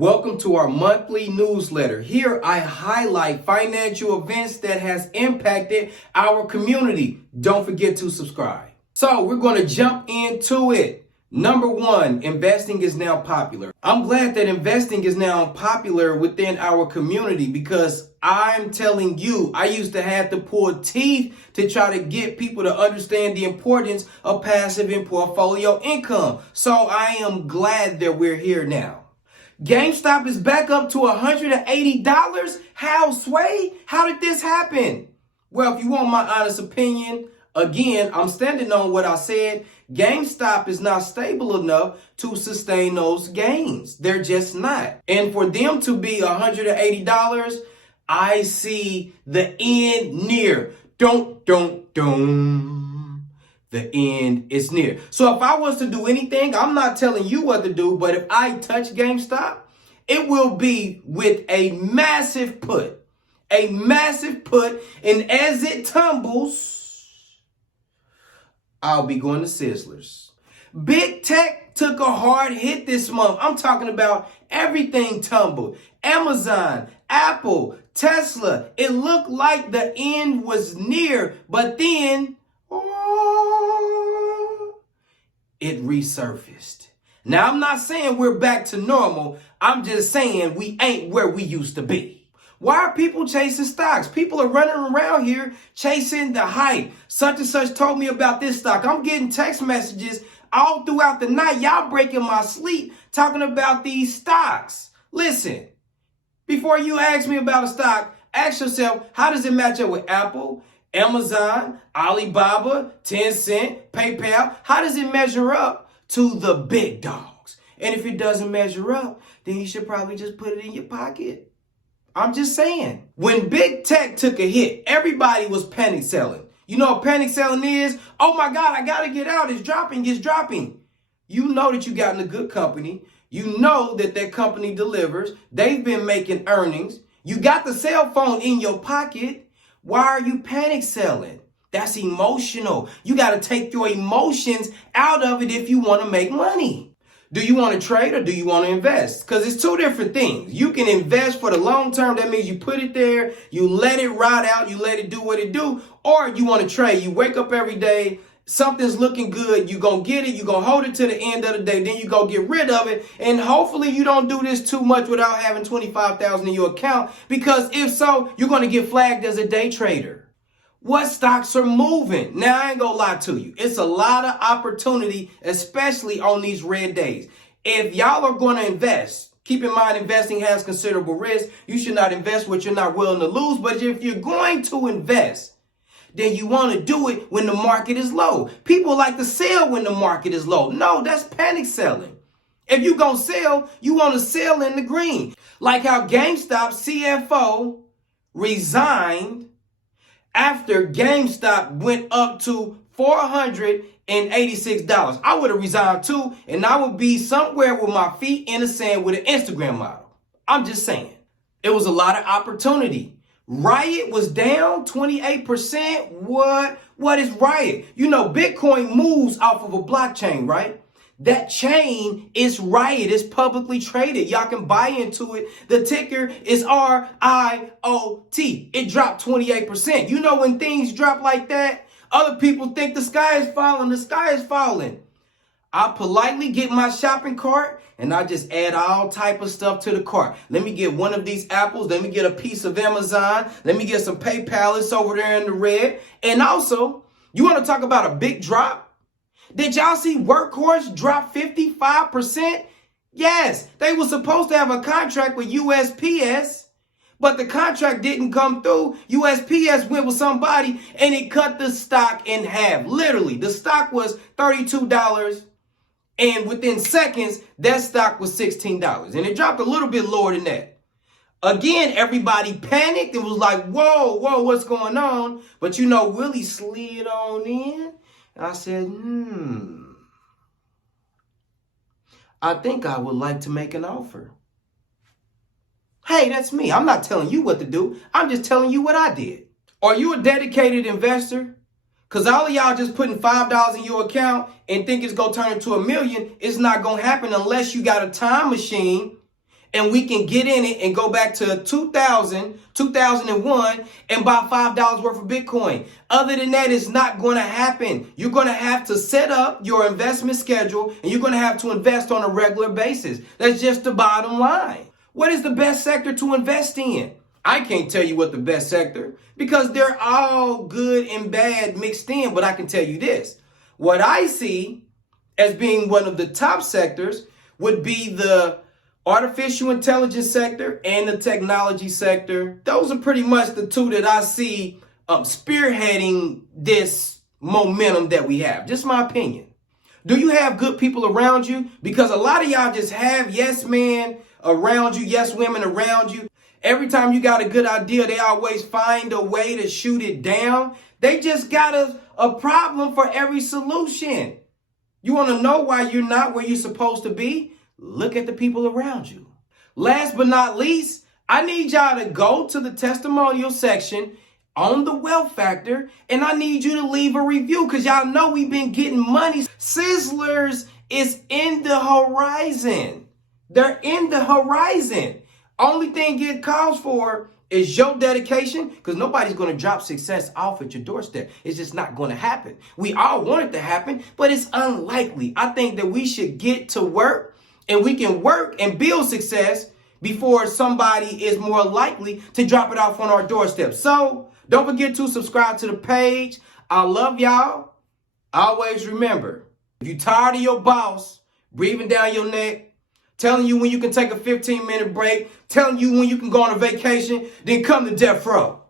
Welcome to our monthly newsletter. Here I highlight financial events that has impacted our community. Don't forget to subscribe. So we're going to jump into it. Number one, investing is now popular. I'm glad that investing is now popular within our community because I'm telling you, I used to have to pull teeth to try to get people to understand the importance of passive and portfolio income. So I am glad that we're here now. GameStop is back up to $180. How, Sway? How did this happen? Well, if you want my honest opinion, again, I'm standing on what I said. GameStop is not stable enough to sustain those gains. They're just not. And for them to be $180, I see the end near. Don't. The end is near. So if I was to do anything, I'm not telling you what to do, but if I touch GameStop, it will be with a massive put. A massive put. And as it tumbles, I'll be going to Sizzlers. Big Tech took a hard hit this month. I'm talking about everything tumbled. Amazon, Apple, Tesla. It looked like the end was near, but then it resurfaced. Now, I'm not saying we're back to normal. I'm just saying we ain't where we used to be. Why are people chasing stocks? People are running around here chasing the hype. Such and such told me about this stock. I'm getting text messages all throughout the night. Y'all breaking my sleep talking about these stocks. Listen, before you ask me about a stock, ask yourself, how does it match up with Apple, Amazon, Alibaba, Tencent, PayPal? How does it measure up to the big dogs? And if it doesn't measure up, then you should probably just put it in your pocket. I'm just saying. When Big Tech took a hit, everybody was panic selling. You know what panic selling is? Oh my God, I got to get out. It's dropping. You know that you got in a good company. You know that that company delivers. They've been making earnings. You got the cell phone in your pocket. Why are you panic selling? That's emotional. You got to take your emotions out of it if you want to make money. Do you want to trade or do you want to invest? Because it's two different things. You can invest for the long term. That means you put it there, you let it ride out, you let it do what it do. Or you want to trade. You wake up every day, something's looking good, you're going to get it, you're going to hold it to the end of the day, then you go get rid of it. And hopefully you don't do this too much without having $25,000 in your account, because if so, you're going to get flagged as a day trader. What stocks are moving? Now, I ain't going to lie to you. It's a lot of opportunity, especially on these red days. If y'all are going to invest, keep in mind investing has considerable risk. You should not invest what you're not willing to lose. But if you're going to invest, then you want to do it when the market is low. People like to sell when the market is low. No, that's panic selling. If you're going to sell, you want to sell in the green. Like how GameStop CFO resigned after GameStop went up to $486. I would have resigned too, and I would be somewhere with my feet in the sand with an Instagram model. I'm just saying. It was a lot of opportunity. Riot was down 28%. What is Riot? You know, Bitcoin moves off of a blockchain, right? That chain is Riot. It's publicly traded. Y'all can buy into it. The ticker is RIOT. It dropped 28%. You know, when things drop like that, other people think the sky is falling. The sky is falling. I politely get my shopping cart and I just add all type of stuff to the cart. Let me get one of these apples. Let me get a piece of Amazon. Let me get some PayPal. It's over there in the red. And also, you want to talk about a big drop? Did y'all see Workhorse drop 55%? Yes, they were supposed to have a contract with USPS, but the contract didn't come through. USPS went with somebody and it cut the stock in half. Literally, the stock was $32. And within seconds, that stock was $16. And it dropped a little bit lower than that. Again, everybody panicked and was like, whoa, what's going on? But you know, Willie slid on in. And I said, I think I would like to make an offer. Hey, that's me. I'm not telling you what to do. I'm just telling you what I did. Are you a dedicated investor? Because all of y'all just putting $5 in your account and think it's going to turn into $1 million. It's not going to happen unless you got a time machine and we can get in it and go back to 2001 and buy $5 worth of Bitcoin. Other than that, it's not going to happen. You're going to have to set up your investment schedule, and you're going to have to invest on a regular basis. That's just the bottom line. What is the best sector to invest in? I can't tell you what the best sector, because they're all good and bad mixed in, but I can tell you this. What I see as being one of the top sectors would be the artificial intelligence sector and the technology sector. Those are pretty much the two that I see spearheading this momentum that we have. Just my opinion. Do you have good people around you? Because a lot of y'all just have yes men around you, yes women around you. Every time you got a good idea, they always find a way to shoot it down. They just got a problem for every solution. You want to know why you're not where you're supposed to be? Look at the people around you. Last but not least, I need y'all to go to the testimonial section on the Wealth Factor, and I need you to leave a review, because y'all know we've been getting money. Sizzlers is in the horizon. They're in the horizon. Only thing it calls for is your dedication, because nobody's going to drop success off at your doorstep. It's just not going to happen. We all want it to happen, but it's unlikely. I think that we should get to work, and we can work and build success before somebody is more likely to drop it off on our doorstep. So don't forget to subscribe to the page. I love y'all. Always remember, if you're tired of your boss breathing down your neck, telling you when you can take a 15-minute break, telling you when you can go on a vacation, then come to death row.